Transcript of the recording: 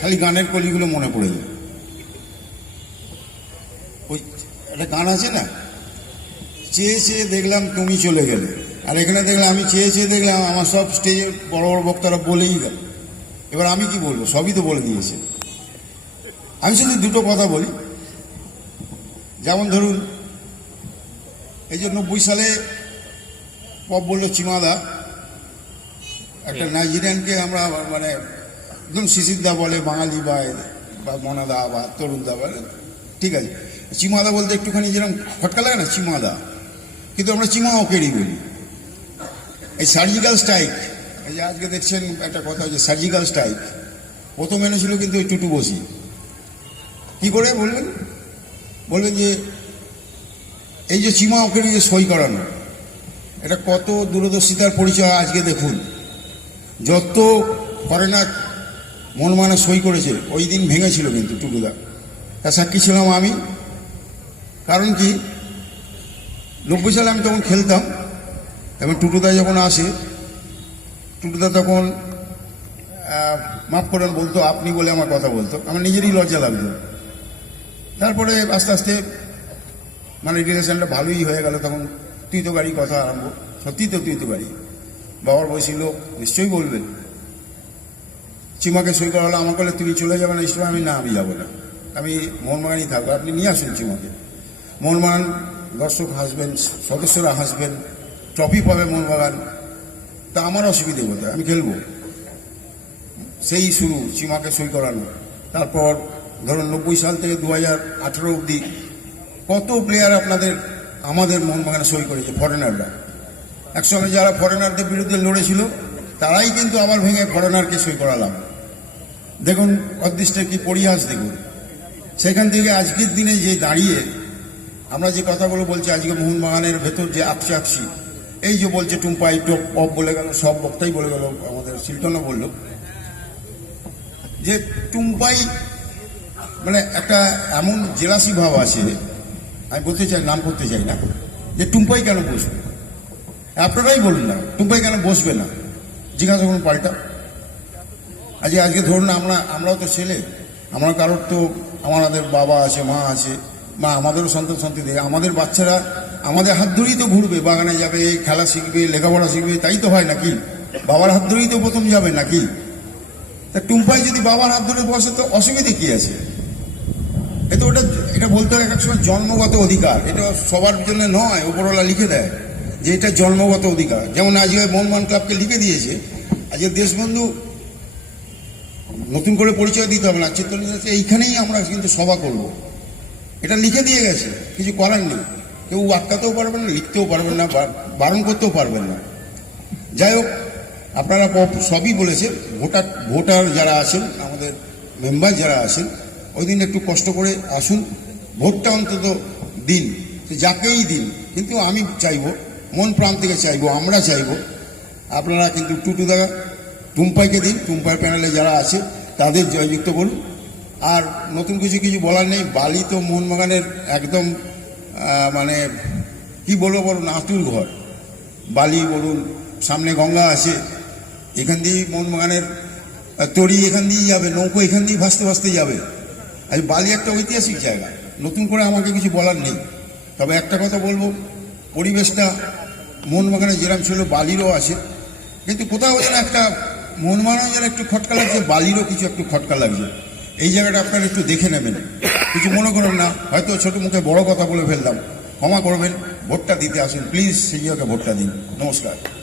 খালি গানের কলিগুলো মনে পড়ে যায়। ওই একটা গান আছে না? চেয়ে চেয়ে দেখলাম তুমি চলে গেলে। আর এখানে দেখলাম আমি চেয়ে চেয়ে দেখলাম আমার সব স্টেজে বড় বড় বক্তারা বলেই গেল। এবার আমি কি বলব? সবই তো বলে দিয়েছে। আমি শুধু দুটো কথা বলি। যেমন ধরুন এই যে নব্বই সালে পপ বলল চিমাদা একটা নাইজেরিয়ানকে আমরা মানে একদম শিশিরদা বলে, বাঙালি বা বা মনাদা বা তরুণদা বলে, ঠিক আছে। চিমাদা বলতে একটুখানি যেরকম ফটকা লাগে না, চিমাদা। কিন্তু আমরা চিমা ওকেরই বলি। এই সার্জিক্যাল স্ট্রাইক এই যে আজকে দেখছেন একটা কথা হচ্ছে সার্জিক্যাল স্ট্রাইক প্রথম এনেছিল কিন্তু ওই টুটু বসি। কি করে বলবেন বলবেন যে, এই যে চিমা ওকেরই যে সই করানো, এটা কত দূরদর্শিতার পরিচয় আজকে দেখুন। যত ফরেনার মন মানে সই করেছে। ওই দিন ভেঙেছিল কিন্তু টুটুদা। তার সাক্ষী ছিলাম আমি। কারণ কি? নব্বই সালে আমি তখন খেলতাম। এবং টুটুদা যখন আসে, টুটুদা তখন মাফ করেন বলতো, আপনি বলে আমার কথা বলতো। আমার নিজেরই লজ্জা লাগতো। তারপরে আস্তে আস্তে মানে রিলেশনটা ভালোই হয়ে গেল। তখন তুই তো গাড়ি কথা আরম্ভ। সত্যি তো তুই তো গাড়ি। বাবার বয়সী লোক, নিশ্চয়ই বলবেন চিমাকে সই করা হলো, আমার বলে তুমি চলে যাবে না সময় আমি না, আমি যাব না। আমি মোহনবাগানই থাকব, আপনি নিয়ে আসুন চিমাকে। মোহনবাগান দর্শক হাসবেন, সদস্যরা হাসবেন, ট্রফি পাবে মোহনবাগান, তা আমার অসুবিধে কোথায়? আমি খেলব। সেই শুরু, চিমাকে সই করানো। তারপর ধরুন নব্বই সাল থেকে দু হাজার আঠেরো অবধি কত প্লেয়ার আপনাদের, আমাদের মোহনবাগানে সই করেছে ফরেনাররা একসঙ্গে যারা ফরেনারদের বিরুদ্ধে লড়েছিল, তারাই কিন্তু আবার ভেঙে ফরেনারকে সই করালাম। দেখুন অদৃষ্টের কি পরিহাস দেখুন। সেখান থেকে আজকের দিনে যে দাঁড়িয়ে আমরা যে কথাগুলো বলছি, আজকে মোহনবাগানের ভেতর যে আকসি আপসি এই যে বলছে টুম্পাই টপ পপ বলে গেল, সব বক্তাই বলে গেল, আমাদের শিল্টনও বলল, যে টুম্পাই মানে একটা এমন জেলাসি ভাব আছে, আমি বলতে চাই, নাম করতে চাই না, যে টুম্পাই কেন বসবে? আপনারাই বলুন না, টুম্পাই কেন বসবে না? জিজ্ঞাসা করুন পাল্টা। আজকে আজকে ধরুন আমরা, আমরাও তো ছেলে। আমরা কারোর তো আমাদের বাবা আছে, মা আছে, মা আমাদেরও সন্তান সন্ততি আমাদের বাচ্চারা আমাদের হাত ধরেই তো ঘুরবে, বাগানে যাবে, খেলা শিখবে, লেখাপড়া শিখবে, তাই তো হয় নাকি? বাবার হাত ধরেই তো প্রথম যাবে নাকি? তা টুম্পাই যদি বাবার হাত ধরে বসে, তো অসুবিধে কি আছে? এ তো ওটা, এটা বলতে হয় একসময় জন্মগত অধিকার। এটা সবার জন্য নয়, উপরওয়ালা লিখে দেয় যে এটা জন্মগত অধিকার। যেমন আজকে মোহনবাগান ক্লাবকে লিখে দিয়েছে, আজকে দেশবন্ধু নতুন করে পরিচয় দিতে হবে না। চিত্তরঞ্জন দাসকে এইখানেই আমরা কিন্তু সভা করব। এটা লিখে দিয়ে গেছে। কিছু করার নেই। কেউ আটকাতেও পারবেন না, লিখতেও পারবেন না বারণ করতেও পারবেন না। যাই হোক, আপনারা সবই বলেছে ভোটার ভোটার যারা আছেন, আমাদের মেম্বার যারা আছেন, ওই দিন একটু কষ্ট করে আসুন। ভোটটা অন্তত দিন। যাকেই দিন, কিন্তু আমি চাইব, মন প্রাণ থেকে চাইব, আমরা চাইব। আপনারা কিন্তু টুটুদা টুম্পাইকে দিন। টুম্পাই প্যানেলে যারা আছে তাদের জয়যুক্ত করুন। আর নতুন কিছু কিছু বলার নেই, বালি তো মোহনবাগানের একদম মানে কি বলব বলুন, আতুর ঘর। বালি বলুন, সামনে গঙ্গা আছে, এখান দিয়েই মোহনবাগানের তরি এখান দিয়েই যাবে, নৌকো এখান দিয়েই ভাসতে ভাসতে যাবে। আজ বালি একটা ঐতিহাসিক জায়গা, নতুন করে আমাকে কিছু বলার নেই। তবে একটা কথা বলব, পরিবেশটা মোহনবাগানে যেরকম ছিল, বালিরও আছে। কিন্তু কোথাও যেন একটা মোহনবাগানে যেন একটু খটকা লাগছে, বালিরও কিছু একটু খটকা লাগছে। এই জায়গাটা আপনারা একটু দেখে নেবেন। কিছু মনে করেন না, হয়তো ছোট মুখে বড় কথা বলে ফেললাম। ক্ষমা করবেন, ভোটটা দিতে আসুন। প্লিজ সেই জায়গায় ভোটটা দিন। নমস্কার।